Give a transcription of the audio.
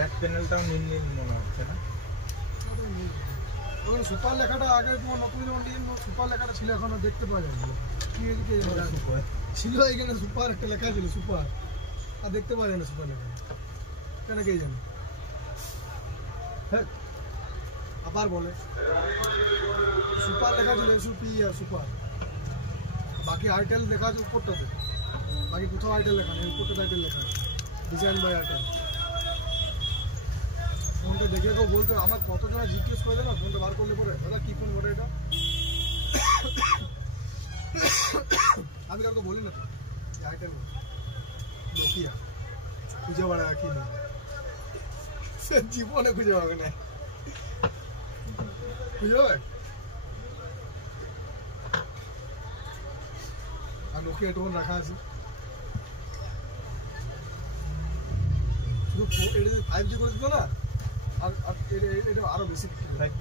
ব্যাক প্যানেলটাও নীল নীল মনে হচ্ছে না? ওখানে সুপার লেখাটা আগে তোমার নতুন যেমন সুপার লেখাটা ছিল, এখন আর দেখতে পাওয়া যায় না। কি এদিকে ছিল এখানে সুপার একটা লেখা ছিল, সুপার, আর দেখতে পাওয়া যায় না সুপার লেখা, কেন কে জানে। হ্যাঁ আবার বলে সুপার লেখা ছিল, এসুপি আর সুপার, বাকি আইটেল লেখা আছে উপরটাতে, বাকি কোথাও আইটেল লেখা নেই, উপরটাতে আইটেল লেখা আছে ডিজাইন বাই আইটেল। ফোনটা দেখে কেউ বলতো, আমার কতজনা জিজ্ঞেস করে না ফোনটা বার করলে পরে, দাদা কী ফোন বলে এটা, আমি কাউকে বলি না তো আইটেল নোকিয়া, খুঁজে বেড়া কি না, সে জীবনে খুঁজে পাবে না, খুঁজে পাবে। আর নোকিয়া টোন রাখা আছে, শুধু এটা 5G করে দিত না, আর এটা আরো বেশি 5G